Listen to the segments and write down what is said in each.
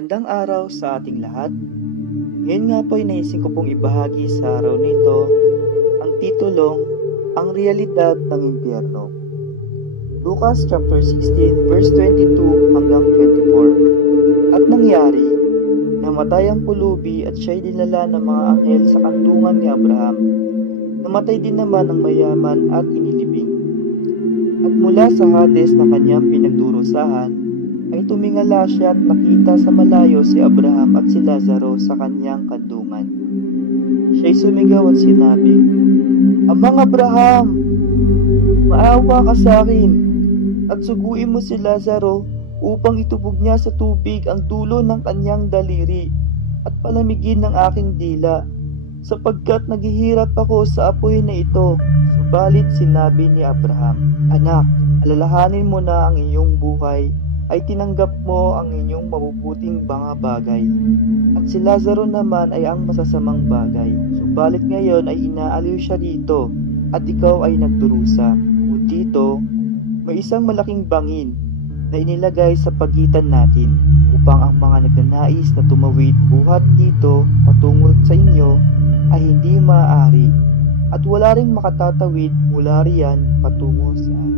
Magandang araw sa ating lahat. Ngayon nga po ay naisip ko pong ibahagi sa araw nito ang titulong Ang Realidad ng Impyerno. Lucas chapter 16 verse 22 hanggang 24. At nangyari, namatay ang pulubi at siya'y dinala ng mga anghel sa kandungan ni Abraham. Namatay din naman ang mayaman at inilibing. At mula sa Hades na kanyang pinagdurusahan, ay tumingala siya at nakita sa malayo si Abraham at si Lazaro sa kanyang kandungan. Siya'y sumigaw at sinabi, Amang Abraham, maawa ka sa akin at suguin mo si Lazaro upang itubog niya sa tubig ang dulo ng kanyang daliri at palamigin ng aking dila, sapagkat naghihirap ako sa apoy na ito. Subalit sinabi ni Abraham, Anak, alalahanin mo na ang iyong buhay, ay tinanggap mo ang inyong mabubuting mga bagay. At si Lazaro naman ay ang masasamang bagay. Subalit ngayon ay inaaliw siya dito, at ikaw ay nagdurusa. Bukod dito, may isang malaking bangin na inilagay sa pagitan natin, upang ang mga nagnanais na tumawid buhat dito patungo sa inyo ay hindi maaari, at wala ring makatatawid mula riyan patungo sa amin.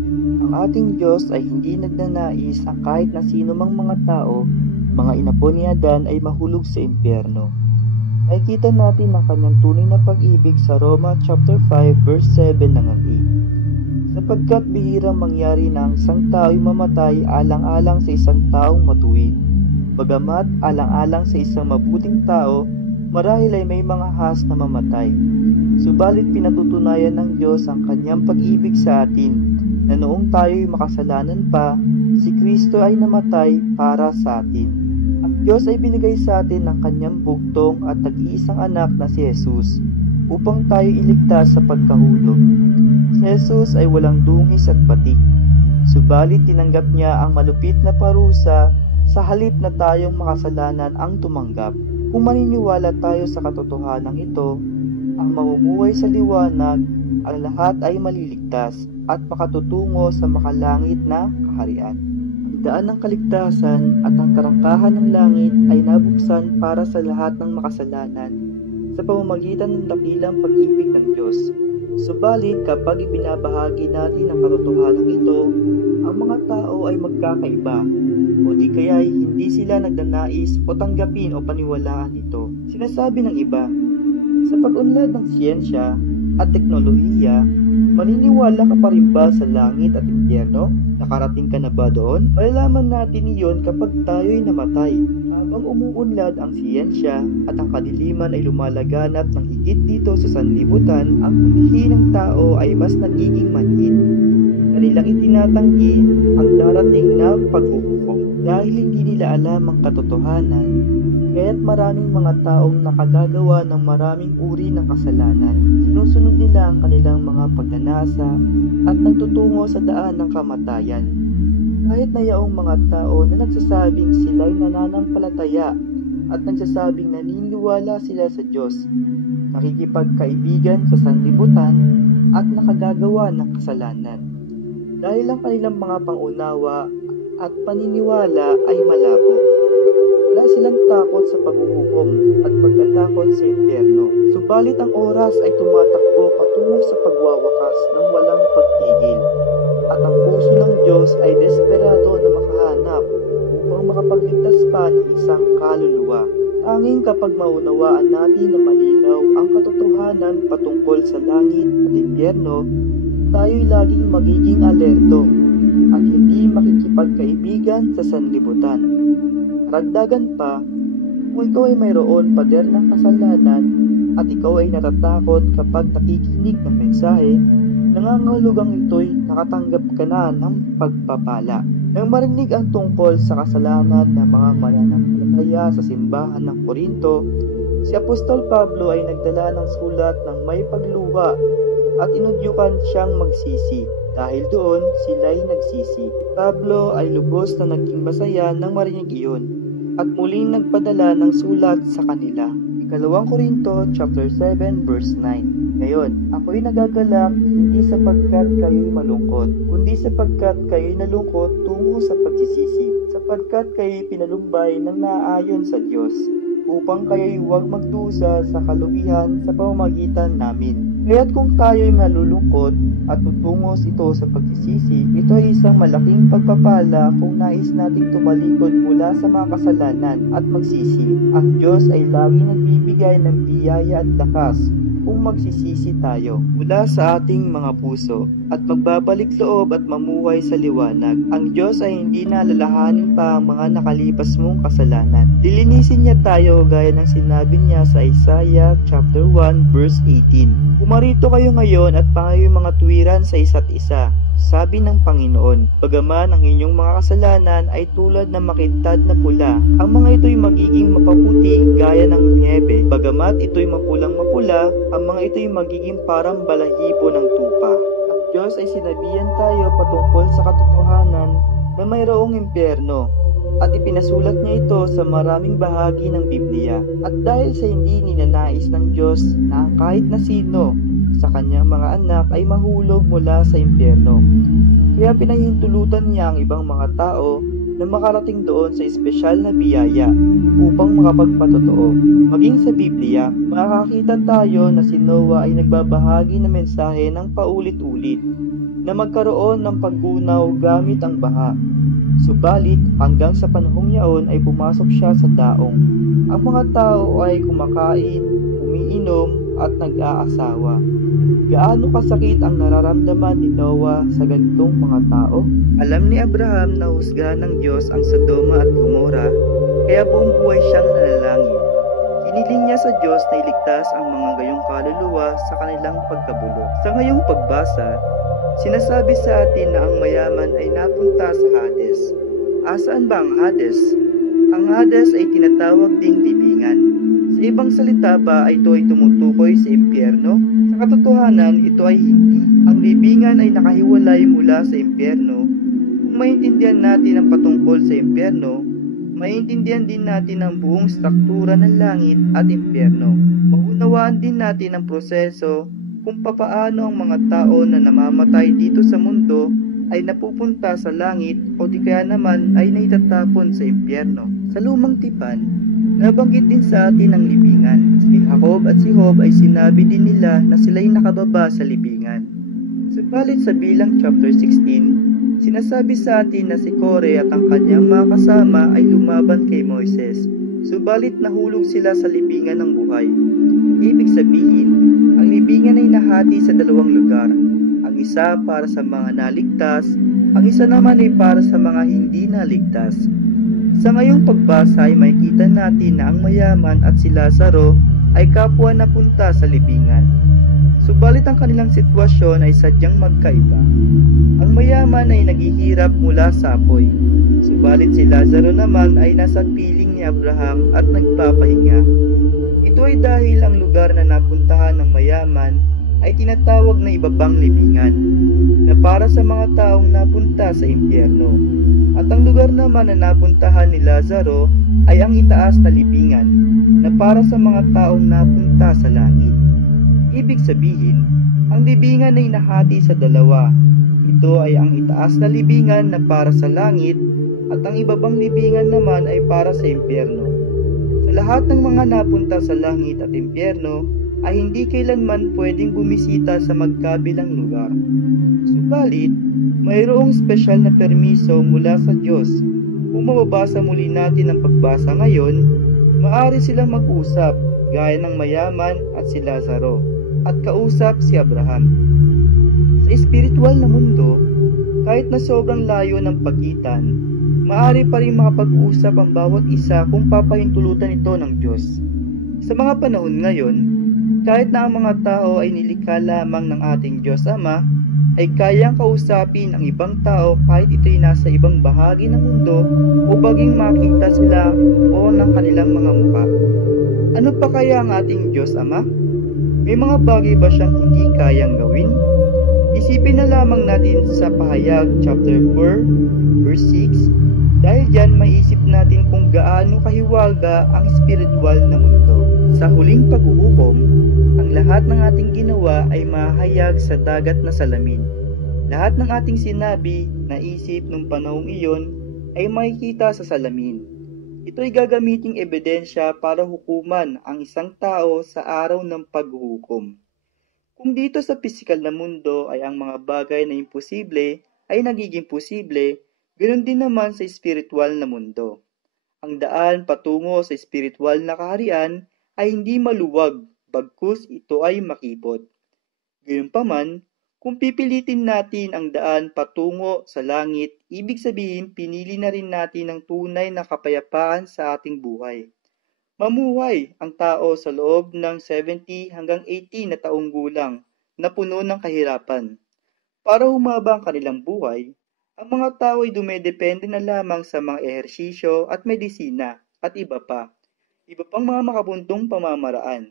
Ang ating Diyos ay hindi nagnanais ang kahit na sino mang mga tao, mga inapo ni Adan, ay mahulog sa impyerno. Nakikita natin ang kanyang tunay na pag-ibig sa Roma chapter 5 verse 7 hanggang 8. Sapagkat bihirang mangyari na ang isang tao'y mamatay alang-alang sa isang taong matuwid. Bagamat alang-alang sa isang mabuting tao, marahil ay may mga has na mamatay. Subalit pinatutunayan ng Diyos ang kanyang pag-ibig sa atin, na noong tayo'y makasalanan pa, si Kristo ay namatay para sa atin. Ang Diyos ay binigay sa atin ng kanyang bugtong at nag-iisang anak na si Jesus, upang tayo iligtas sa pagkahulog. Si Jesus ay walang dungis at patik, subalit tinanggap niya ang malupit na parusa sa halip na tayong makasalanan ang tumanggap. Kung maniniwala tayo sa katotohanan ito, ang mamumuhay sa liwanag, ang lahat ay maliligtas at makatutungo sa makalangit na kaharian. Ang daan ng kaligtasan at ang karangkahan ng langit ay nabuksan para sa lahat ng makasalanan sa pamamagitan ng dakilang pag-ibig ng Diyos. Subalit kapag ibinabahagi natin ang katotohanan ito, ang mga tao ay magkakaiba, o di kaya hindi sila nagdanais o tanggapin o paniwalaan ito. Sinasabi ng iba, sa pag-unlad ng siyensya at teknolohiya, maniniwala ka pa rin ba sa langit at impyerno? Nakarating ka na ba doon? Malalaman natin iyon kapag tayo'y namatay. Habang umuunlad ang siyensya at ang kadiliman ay lumalaganap ng higit dito sa sanlibutan, ang budhi ng tao ay mas nagiging manhid. Kanilang itinatanggi ang darating na paghuhukom dahil hindi nila alam ang katotohanan. Kaya't maraming mga taong nakagagawa ng maraming uri ng kasalanan. Sinusunod nila ang kanilang mga pagnanasa at nagtutungo sa daan ng kamatayan. Kahit na yaong mga tao na nagsasabing sila'y nananampalataya at nagsasabing naniniwala sila sa Diyos, nakikipagkaibigan sa sanlibutan at nakagagawa ng kasalanan. Dahil ang kanilang mga pangunawa at paniniwala ay malabo. Wala silang takot sa paghuhukom at pagkatakot sa impyerno. Subalit ang oras ay tumatakbo patungo sa pagwawakas ng walang pagtigil. At ang puso ng Diyos ay desperado na makahanap upang makapagligtas pa ng isang kaluluwa. Tanging kapag maunawaan natin na malinaw ang katotohanan patungkol sa langit at impyerno, tayo'y laging magiging alerto at hindi makikipagkaibigan sa sanlibutan. Ragdagan pa, kung ikaw ay mayroon pader ng kasalanan at ikaw ay natatakot kapag nakikinig ng mensahe, nangangahulugang ito'y nakatanggap ka na ng pagpapala. Nang marinig ang tungkol sa kasalanan ng mga mananampalataya sa simbahan ng Korinto, si Apostol Pablo ay nagdala ng sulat ng may pagluha at inudyukan siyang magsisi. Dahil doon, sila'y nagsisi. Si Pablo ay lubos na naging masaya nang marinig iyon. at muling nagpadala ng sulat sa kanila. Ikalawang Korinto chapter 7 verse 9. Ngayon, ako'y nagagalak hindi sapagkat kayo'y malungkot, kundi sapagkat kayo'y nalungkot tungo sa pagsisisi, sapagkat kayo'y pinalumbay ng naaayon sa Diyos, upang kayo'y huwag magdusa sa kalugihan sa pamamagitan namin. Kaya't kung tayo'y malulungkot at tutungos ito sa pagsisisi, ito ay isang malaking pagpapala kung nais nating tumalikod mula sa mga kasalanan at magsisi. Ang Diyos ay laging nagbibigay ng biyaya at lakas kung magsisisi tayo mula sa ating mga puso at magbabalik loob at mamuhay sa liwanag. Ang Diyos ay hindi nalalahanin pa ang mga nakalipas mong kasalanan. Lilinisin niya tayo gaya ng sinabi niya sa Isaiah chapter 1 verse 18. Pumarito kayo ngayon at pangayo'y mga tuwiran sa isa't isa, sabi ng Panginoon. Bagaman ang inyong mga kasalanan ay tulad ng makintad na pula, ang mga ito'y magiging mapaputi gaya ng niebe. Bagamat ito'y mapulang-mapula, ang mga ito'y magiging parang balahibo ng tupa. Ang Diyos ay sinabihan tayo patungkol sa katotohanan na mayroong impyerno, at ipinasulat niya ito sa maraming bahagi ng Biblia. At dahil sa hindi ninanais ng Diyos na kahit na sino sa kanyang mga anak ay mahulog mula sa impyerno, kaya pinahintulutan niya ang ibang mga tao na makarating doon sa espesyal na biyaya upang makapagpatotoo. Maging sa Biblia, makakakita tayo na si Noah ay nagbabahagi ng mensahe ng paulit-ulit na magkaroon ng paggunaw gamit ang baha. Subalit hanggang sa panahong yaon ay pumasok siya sa daong. Ang mga tao ay kumakain, umiinom at nag-aasawa. Gaano kasakit ang nararamdaman ni Noah sa ganitong mga tao? Alam ni Abraham na husgahan ng Diyos ang Sodoma at Gomora, kaya buong buhay siyang nanalangin. Hiniling niya sa Diyos na iligtas ang mga gayong kaluluwa sa kanilang pagkabulok. Sa ngayong pagbasa, sinasabi sa atin na ang mayaman ay napunta sa Hades. Asaan ba ang Hades? Ang Hades ay tinatawag ding libingan. Sa ibang salita ba ito ay tumutukoy sa impyerno? Sa katotohanan, ito ay hindi. Ang libingan ay nakahiwalay mula sa impyerno. Kung maintindihan natin ang patungkol sa impyerno, maintindihan din natin ang buong struktura ng langit at impyerno. Maunawaan din natin ang proseso kung papaano ang mga tao na namamatay dito sa mundo ay napupunta sa langit o di kaya naman ay naitatapon sa impyerno. Sa lumang tipan, nabanggit din sa atin ang libingan. Si Jacob at si Job ay sinabi din nila na sila'y nakababa sa libingan. Subalit sa Bilang chapter 16, sinasabi sa atin na si Kore at ang kanyang mga kasama ay lumaban kay Moises. Subalit nahulog sila sa libingan ng buhay. Ibig sabihin, ang libingan ay nahati sa dalawang lugar. Ang isa para sa mga naligtas, ang isa naman ay para sa mga hindi naligtas. Sa ngayong pagbasa ay makikita natin na ang mayaman at si Lazaro ay kapwa na punta sa libingan. Subalit ang kanilang sitwasyon ay sadyang magkaiba. Ang mayaman ay naghihirap mula sa apoy. Subalit si Lazaro naman ay nasa piling ni Abraham at nagpapahinga. Ito ay dahil ang lugar na napuntahan ng mayaman ay tinatawag na ibabang libingan, na para sa mga taong napunta sa impyerno. At ang lugar naman na napuntahan ni Lazaro ay ang itaas na libingan, na para sa mga taong napunta sa langit. Ibig sabihin, ang libingan ay nahati sa dalawa. Ito ay ang itaas na libingan na para sa langit, at ang ibabang libingan naman ay para sa impyerno. Sa lahat ng mga napunta sa langit at impyerno, ay hindi kailanman pwedeng bumisita sa magkabilang lugar. Subalit, mayroong espesyal na permiso mula sa Diyos. Kung mababasa muli natin ang pagbasa ngayon, maaari silang mag-usap gaya ng mayaman at si Lazaro, at kausap si Abraham. Sa espiritual na mundo, kahit na sobrang layo ng pagitan, maaari pa rin makapag-usap ang bawat isa kung papahintulutan ito ng Diyos. Sa mga panahon ngayon, kahit na ang mga tao ay nilikha lamang ng ating Diyos Ama, ay kayang kausapin ang ibang tao kahit ito'y nasa ibang bahagi ng mundo o baging makita sila o ng kanilang mga mukha. Ano pa kaya ang ating Diyos Ama? May mga bagay ba siyang hindi kayang gawin? Isipin na lamang natin sa Pahayag chapter 4 verse 6, Dahil dyan, maisip natin kung gaano kahiwaga ang spiritual na mundo. Sa huling paghuhukom, ang lahat ng ating ginawa ay mahayag sa dagat na salamin. Lahat ng ating sinabi, naisip nung panahong iyon ay makikita sa salamin. Ito ay gagamiting ebidensya para hukuman ang isang tao sa araw ng paghuhukom. Kung dito sa pisikal na mundo ay ang mga bagay na imposible ay nagiging posible, ganoon din naman sa espiritual na mundo. Ang daan patungo sa espiritual na kaharian ay hindi maluwag, bagkus ito ay makipot. Gayunpaman, kung pipilitin natin ang daan patungo sa langit, ibig sabihin pinili na rin natin ang tunay na kapayapaan sa ating buhay. Mamuhay ang tao sa loob ng 70 hanggang 80 na taong gulang na puno ng kahirapan. Para humaba ang kanilang buhay, ang mga tao ay dumedepende na lamang sa mga ehersisyo at medisina at iba pa. Iba pang mga makabundong pamamaraan.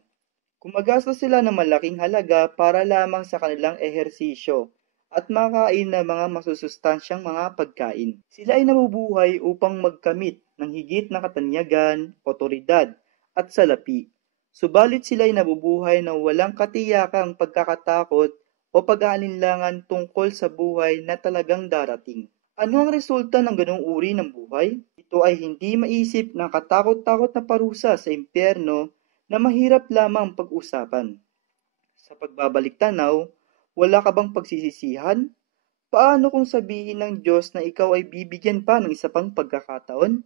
Gumagastos sila ng malaking halaga para lamang sa kanilang ehersisyo at makain ng mga masusustansyang mga pagkain. Sila ay nabubuhay upang magkamit ng higit na katanyagan, otoridad, at salapi. Subalit sila ay nabubuhay na walang katiyakang pagkakatakot o pag-aalinlangan tungkol sa buhay na talagang darating. Ano ang resulta ng ganong uri ng buhay? Ito ay hindi maisip na katakot-takot na parusa sa impyerno na mahirap lamang pag-usapan. Sa pagbabalik tanaw, wala ka bang pagsisisihan? Paano kung sabihin ng Diyos na ikaw ay bibigyan pa ng isa pang pagkakataon?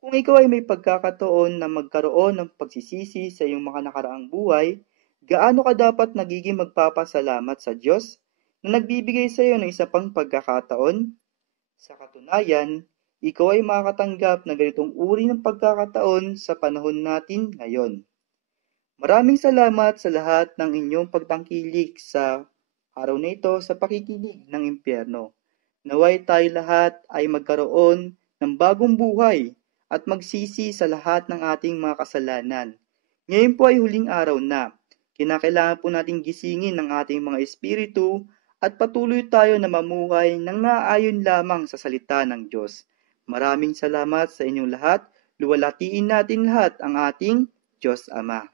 Kung ikaw ay may pagkakataon na magkaroon ng pagsisisi sa iyong mga nakaraang buhay, gaano ka dapat nagiging magpapasalamat sa Diyos na nagbibigay sa iyo ng isa pang pagkakataon? Sa katunayan, ikaw ay makakatanggap ng ganitong uri ng pagkakataon sa panahon natin ngayon. Maraming salamat sa lahat ng inyong pagtangkilik sa araw na ito sa pakikinig ng impyerno. Naway tayo lahat ay magkaroon ng bagong buhay at magsisi sa lahat ng ating mga kasalanan. Ngayon po ay huling araw na. Kinakailangan po nating gisingin ng ating mga espiritu at patuloy tayo na mamuhay ng naayon lamang sa salita ng Diyos. Maraming salamat sa inyong lahat. Luwalhatiin natin lahat ang ating Diyos Ama.